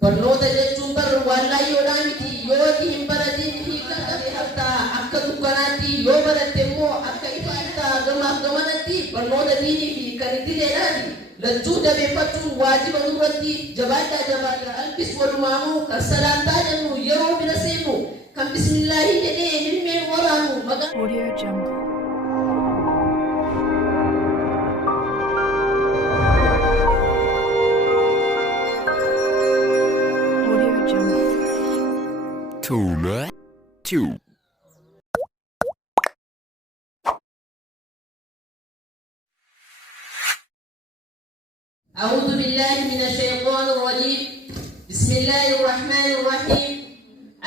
Barnoota jechuun barru wallaayyoodhaan miti yoo hin baratiin hiikan qabee haftaa akka dukkanaatti yoo baratte immoo akka ifaattaa gamaaf gamanatti barnoota diinii fi kan idileedhaati. Lachuu dabeeffachuun waajiba nurratti jabaadhaa alfis walumaanuu kan salaantaa jennu yeroo bira seennu kan bismillaahii jedhee ilmeen waraanu maqaa Audio Jungle. Audio Jungle. Tuna Tube. أعوذ بالله من الشيطان الرجيم. بسم الله الرحمن الرحيم.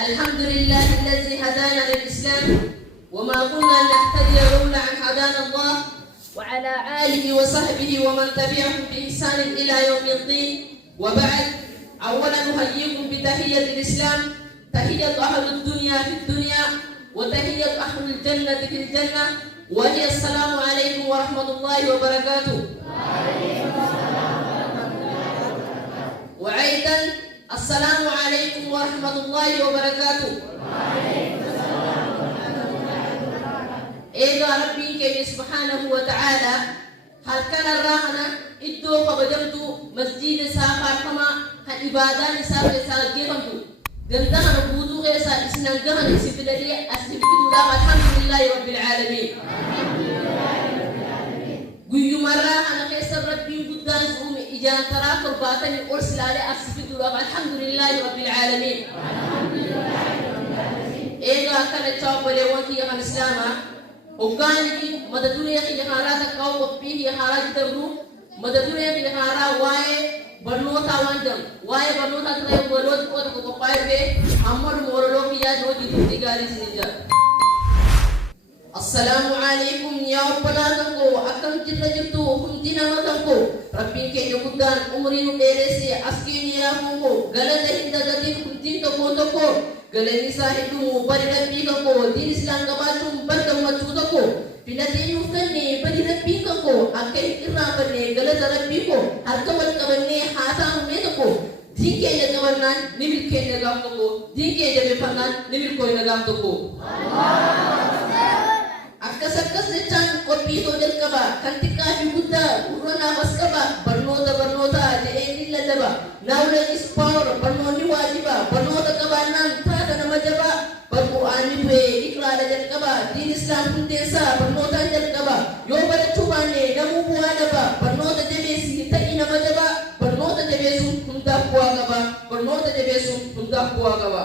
الحمد لله الذي هدانا للإسلام وما كنا لنهتدي لولا أن هدانا الله وعلى آله وصحبه ومن تبعهم بإحسان إلى يوم الدين. وبعد، أولا نحييكم بتحية الإسلام، تحية أهل الدنيا في الدنيا وتحية أهل الجنة في الجنة، وهي السلام عليكم ورحمة الله وبركاته. وأيضا السلام عليكم ورحمة الله وبركاته. إيجا ربي كي سبحانه وتعالى هل كان الراهنا إدو فبجمتو مسجد ساقا كما هالإبادة ساقا ساقيرمتو جندها نبوذو غيسا إسنانجها نسيبلدي أسنبتو لام الحمد لله رب العالمين. Guyyu marraa ana keessa rabbiin guddaan uume ijaan taraa torbaatanii ol silaalee arsifituudhaaf alhamdulillahi rabbil aalamiin. Eegaa akkana chaabboleewwan kiyya kan islaamaa hoggaaniki mata duree kiyya haaraa takkaa qophii kiyya haaraa jedhamu mata duree kiyya haaraa waa'ee barnootaa waan jedhamu waa'ee barnootaa ta'ee waloota qoota qophaa'ee bee amma mooroloo kiyyaa hojii turtii gaarii isin jira. السلام عليكم يا ربنا تنكو أكم جرى جرتو همدنا نتنكو ربين كي يقدان أمرين ديرسي أسكين يا فوكو غلط هندا دين همدين تكو تكو غلط نساهدو بari ربي كو دين إسلام كباتم بردم وچو بنا دين يفتني bari ربي كو أكي إرنا بني غلط ربي كو هركبت كبني حاسا همي تكو دين كي يجبرنان نبيل كي نغام تكو دين كي يجبرنان نبيل كي نغام تكو Akkas jechaan qophii too jalqaba kan xiqqaa fi guddaa urra naamas qaba barnoota jedhee ni lallaba knowledge is power barnoonni waajiba barnoota qabaannaan taata nama jaba barbu'aanni bu'ee iqraadha jalqaba diin islaam hundeessaa barnootaan jalqaba yoo barachuu baanne namuu bu'aa dhaba barnoota jabeessi ta'ii nama jaba barnoota jabeessuun hundaaf bu'aa qaba barnoota jabeessuun hundaaf bu'aa qaba.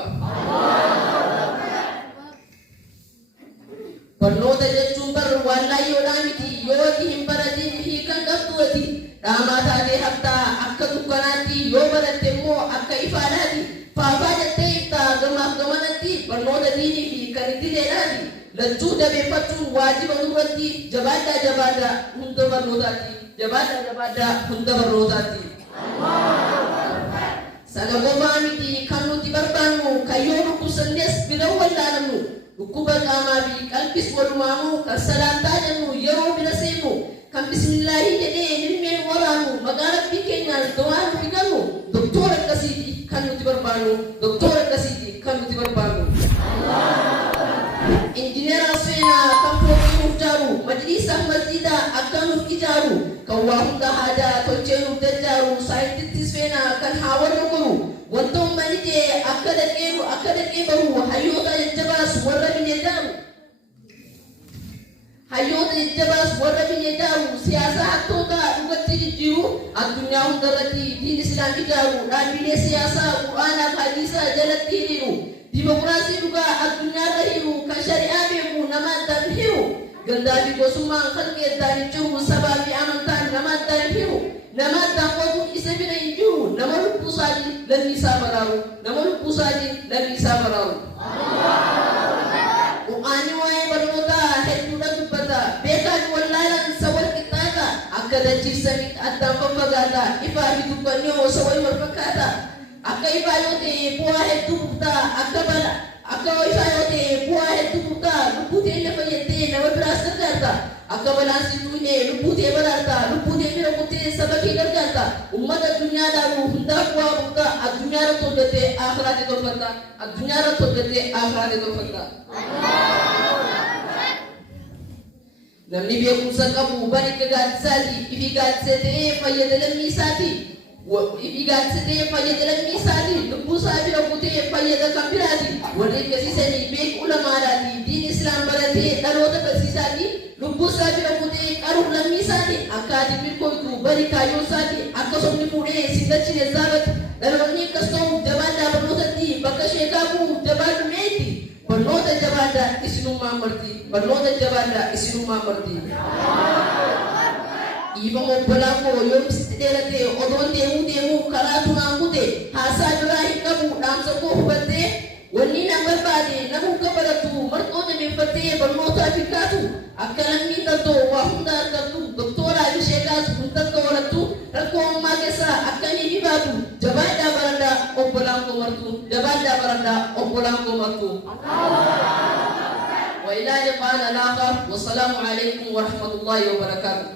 Barnoota jechuun barru wallaayyoodhaan miti yoo hin baratiin hiikan qabduuti dhaamaa taatee haftaa akka dukkanaatti yoo baratte immoo akka ifaadhaati faafaa jettee iftaa gamaaf gamanatti barnoota diinii fi kan idileedhaati. Lachuu dabeeffachuun waajiba nurratti jabaadhaa hunda barnootaatti jabaadhaa hunda barnootaatti. Sana qofaa miti kan nuti barbaannu kan yoo dhukkubsannes bira wallaalamnu dhukkuba qaamaa fi qalbis walumaanuu kan salaantaa jennu yeroo bira seennu kan bismillaahii jedhee ilmeen waraanu maqaa rabbii keenyaan du'aa nu figannu doktora akkasiiti kan nuti barbaannu doktora akkasiiti kan nuti barbaannu. Injineera seenaa kan fooqii nuuf jaaru majliisaaf masjiida akka nuuf ijaaru kan waa hunda haajaa tolchee nuuf dajjaaru saayintistii seenaa kan haa warra goru wanta uummanni jee akka dhaqee bahu hayyoota jajjabaas warra bineedaaru siyaasa hattoota dhugatti jijjiiru addunyaa hundarratti diin islaam ijaaru dhaabbilee siyaasaa qur'aanaa fi hadiisa jalatti hiriiru dimokiraasii dhugaa addunyaarra hiru kan shari'aa beeku nama addaan hiru gandaa fi gosummaan kalqee addaan jiru sabaa fi amantaan nama addaan hiru nama addaan qotuun isa bira hin jiru nama lubbuu isaatiin lammii isaa baraaru. Qur'aanni waa'ee barnootaa hedduudha dubbata beekaa fi wallaalaan isa wal qixxaata akka dachiifsanii addaan faffagaata ifaa fi dubbannee osoo wal fakkaata akka ifaa yoo ta'e bu'aa hedduu buftaa akka ifaa yoo ta'e bu'aa hedduu buftaa lubbuu teenya fayyattee nama biraas gargaarta akka balaan si tuune lubbuu tee baraarta lubbuu tee bira kuttee saba kee gargaarta ummata addunyaadhaan hundaaf bu'aa buftaa addunyaarra hojjete akhiraatti tolfatta addunyaa irratti hojjete akhiraatti tolfatta. Namni beekumsa qabu bari gaaddisaati ifi gaaddisee ta'ee fayyada lammii isaati. Ifi gaaddisee ta'ee fayyada lammii isaati. Lubbuu isaa bira kutee fayyada kan biraati. Warri akkasiisanii beekuu lamaadhaati. Diin Islaam baratee dhaloota barsiisaati. Lubbuu isaa bira kutee qaruu lammii isaati. Akka ati milkooytu bari kaayyoo isaati. Akkasumni fuudhee sindachine zaabatti. Dhaloonni akkas ta'uuf jabaadhaa barnootatti bakka sheekaa bu'uuf jabaadhu meeti. Barnoota jabaadhaa isinummaa marti. Barnoota jabaadhaa isinummaa marti. Dhiifama obbolaa koo yoomsitti dheeratee odoon deemuu karaa tunaan kute haasaa biraa hin qabu dhaamsa koo hubattee wanni na barbaade namuu akka baratu marxoo jabeeffattee barnootaaf hin kaatu akka lammiin daldoo waa hunda argattu doktooraa fi sheekaatu hunda akka horattu rakkoo ammaa keessaa akka ni dhibaatu jabaadhaa baradhaa obbolaan koo martu jabaadhaa baradhaa obbolaan koo martu. وإلى لقاء آخر والسلام عليكم ورحمة الله وبركاته.